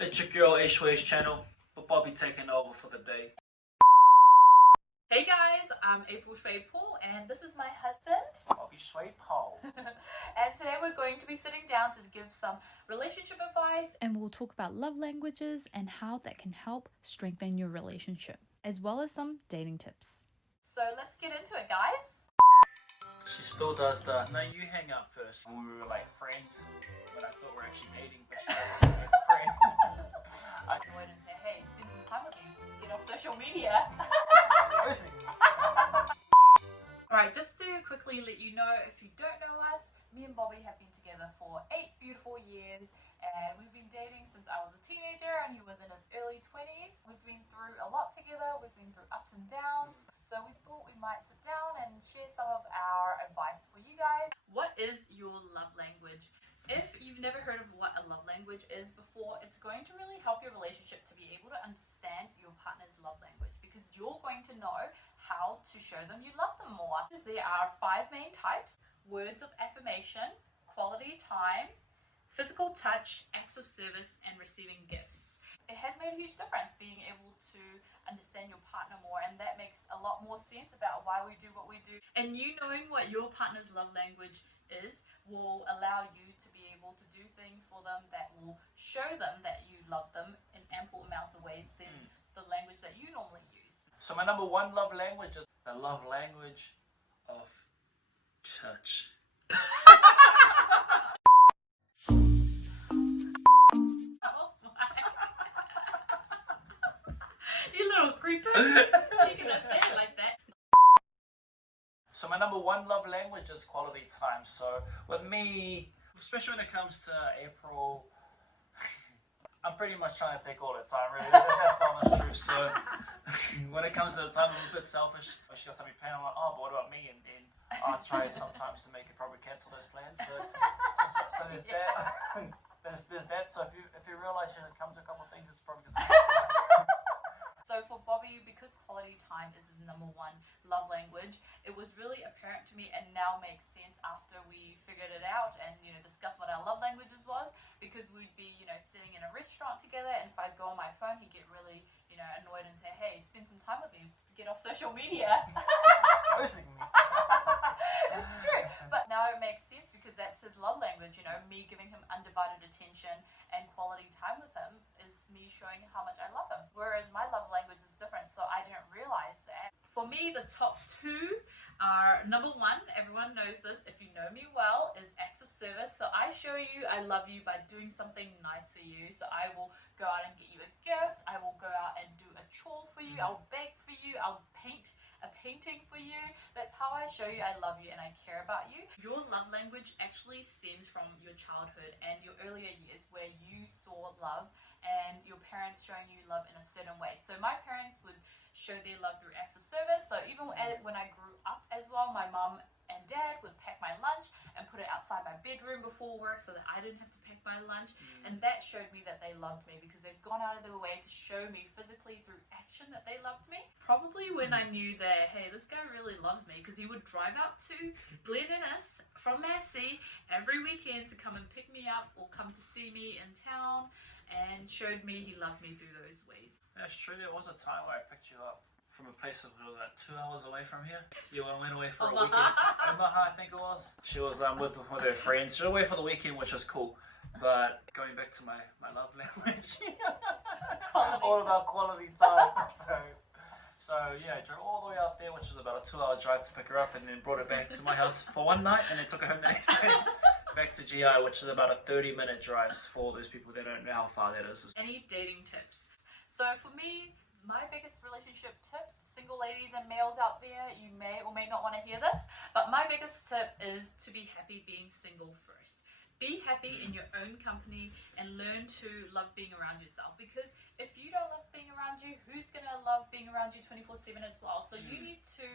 It's your girl Shwe's channel, but Bobby taking over for the day. Hey guys, I'm April Shwe-Paul and this is my husband. Bobby Shwe-Paul. And today we're going to be sitting down to give some relationship advice, and we'll talk about love languages and how that can help strengthen your relationship, as well as some dating tips. So let's get into it, guys. She still does that. No, you hang out first. When we were like friends, when I thought we were actually dating, but she was as a friend. I went and say, hey, spend some time with me to get off social media. Alright, just to quickly let you know, if you don't know us, me and Bobby have been together for 8 beautiful years, and we've been dating since I was a teenager and he was in his early 20s. We've been through a lot together, we've been through ups and downs, so we thought we might sit down and share some of our advice for you guys. What is your love language? If you've never heard of what a love language is before, it's going to really help your relationship to be able to understand your partner's love language, because you're going to know how to show them you love them more. There are 5 main types: words of affirmation, quality time, physical touch, acts of service, and receiving gifts. It has made a huge difference being able to understand your partner more, and that makes a lot more sense about why we do what we do. And you knowing what your partner's love language is will allow you to be able to do things for them that will show them that you love them in ample amounts of ways than the language that you normally use. So my number one love language is the love language of touch. You little creeper. You cannot say it like that. So my number one love language is quality time. So with me, especially when it comes to April, I'm pretty much trying to take all the time, really. That's not much truth. So when it comes to the time, I'm a bit selfish. She got something planned, I'm like, oh, but what about me? And then I'll try sometimes to make her probably cancel those plans. So there's that. There's that. So if you realize she hasn't come to a couple of things, it's probably because. So for Bobby, because quality time is his number one love language, it was really apparent to me, and now makes sense after we figured it out and discussed what our love languages was, because we'd be sitting in a restaurant together, and if I'd go on my phone, he'd get really annoyed and say, hey, spend some time with me to get off social media. Exposing me. It's true, but now it makes sense because that's his love language. Me giving him undivided attention and quality time with him is me showing how much I love him, whereas my love language is different, so I didn't realize that. For me, the top 2 are, number 1, everyone knows this if you know me well, is acts of service. So I show you I love you by doing something nice for you. So I will go out and get you a gift, I will go out and do a chore for you, I'll bake for you, I'll paint a painting for you. That's how I show you I love you and I care about you. Your love language actually stems from your childhood and your earlier years, where you saw love and your parents showing you love in a certain way. So my parents would show their love through acts of service. So even when I grew up as well, my mom and dad would pack my lunch and put it outside my bedroom before work so that I didn't have to pack my lunch. And that showed me that they loved me, because they've gone out of their way to show me physically through action that they loved me. Probably when I knew that, hey, this guy really loves me, because he would drive out to Glen Innes from Massey every weekend to come and pick me up or come to see me in town, and showed me he loved me through those ways. That's true. There was a time where I picked you up from a place that was like 2 hours away from here. You went away for a weekend. Omaha, I think it was. She was with her friends. She was away for the weekend, which was cool. But going back to my love language, all about quality time. So yeah, I drove all the way out there, which was about a 2-hour drive to pick her up, and then brought her back to my house for one night, and then took her home the next day. Back to GI, which is about a 30-minute drive for those people that don't know how far that is. Any dating tips? So for me, my biggest relationship tip, single ladies and males out there, you may or may not want to hear this, but my biggest tip is to be happy being single first. Be happy in your own company and learn to love being around yourself, because if you don't love being around you, who's going to love being around you 24/7 as well? So you need to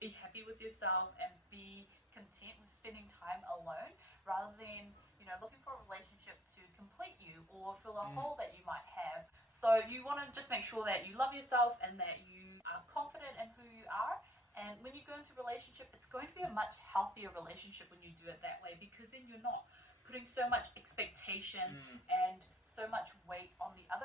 be happy with yourself and be content with spending time alone, rather than looking for a relationship to complete you or fill a hole that you might have. So you want to just make sure that you love yourself and that you are confident in who you are. And when you go into a relationship, it's going to be a much healthier relationship when you do it that way, because then you're not putting so much expectation and so much weight on the other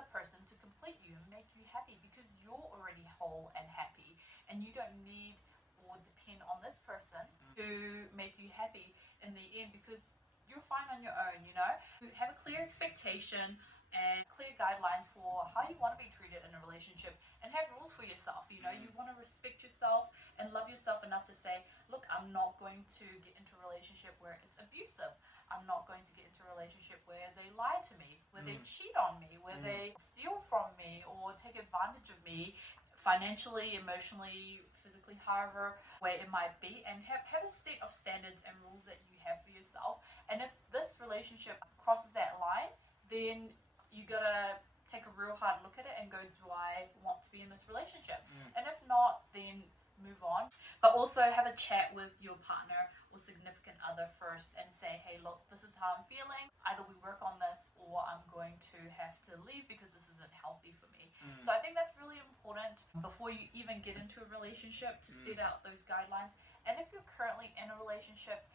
to make you happy in the end, because you're fine on your own, you know. You have a clear expectation and clear guidelines for how you want to be treated in a relationship, and have rules for yourself. You know, you want to respect yourself and love yourself enough to say, look, I'm not going to get into a relationship where it's abusive. I'm not going to get into a relationship where they lie to me, where they cheat on me, where they steal from me or take advantage of me financially, emotionally, physically, however way it might be. And have a set of standards and rules that you have for yourself. And if this relationship crosses that line, then you gotta take a real hard look at it and go, do I want to be in this relationship? And if not, then move on. But also have a chat with your partner or significant other first and say, hey, look, this is how I'm feeling. Either we work on this or I'm going to have to leave because this isn't healthy for me. So I think that's really important before you even get into a relationship, to set out those guidelines. And if you're currently in a relationship,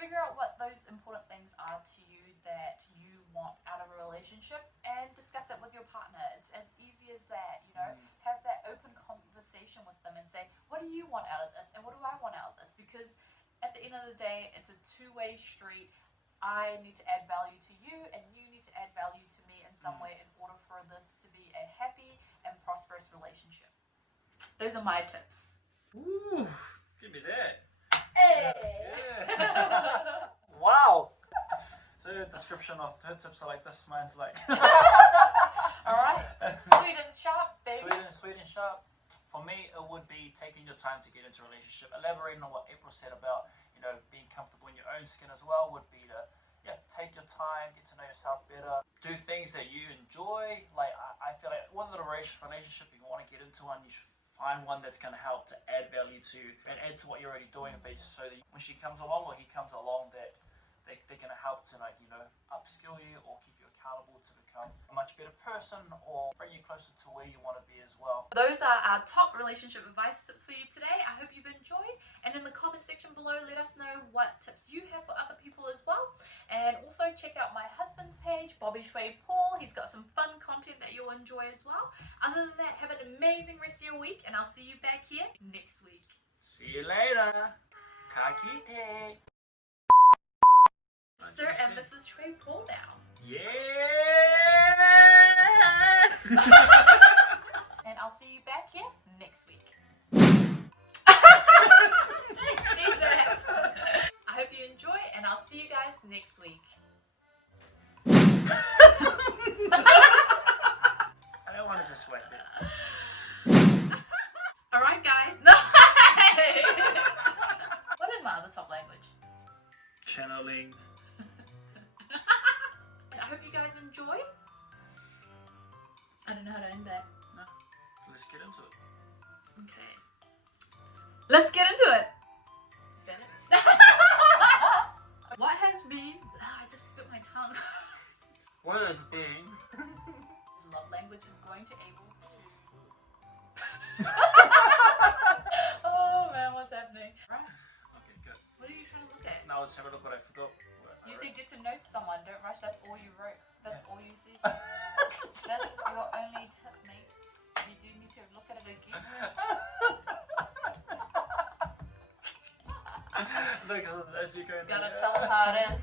figure out what those important things are to you that you want out of a relationship and discuss it with your partner. It's as easy as that, you know. Have that open conversation with them and say, what do you want out of this and what do I want out of this? Because at the end of the day, it's a two-way street. I need to add value to you and you need to add value to me in some way in order for this to be a happy and prosperous relationship. Those are my tips. Ooh, give me that. Hey! Yeah. Wow. So your description of her tips are like this, mine's like Alright. Sweet and sharp, baby. Sweet and sharp. For me, it would be taking your time to get into a relationship. Elaborating on what April said about, you know, being comfortable in your own skin as well would be to, take your time, get to know yourself better, do things that you enjoy. Like, I feel like one little relationship you want to get into one, you should find one that's going to help to add value to and add to what you're already doing, so that when she comes along or he comes along, that they're going to help to, like, you know, upskill you or keep you accountable to become a much better person or bring you closer to where you want to be as well. Those are our top relationship advice tips for you today. I hope you've enjoyed, and in the comment section below, let us know what tips you have for other people as well. And also check out my husband's page, Shwe-Paul. He's got some fun content that you'll enjoy as well. Other than that, have an amazing rest of your week, and I'll see you back here next week. See you later. Ka kite. Mr. and Mrs. Shwe-Paul now. Yeah. And I'll see you back here next week. Don't do that. I hope you enjoy, and I'll see you guys next week. I don't want to just sweat it. Alright guys, no! What is my other top language? Channeling. I hope you guys enjoy. I don't know how to end that. No. Let's get into it. Okay. Let's get into it! Is that it? What has been... I just bit my tongue. What has been? Love language is going to able to... Oh man, what's happening? Right. Okay, good. What are you trying to look at? Now let's have a look what I forgot. You said get to know someone, don't rush, that's all you wrote. That's all you said. That's your only tip, mate. You do need to look at it again. Look, as you go. Gotta tell them how it is.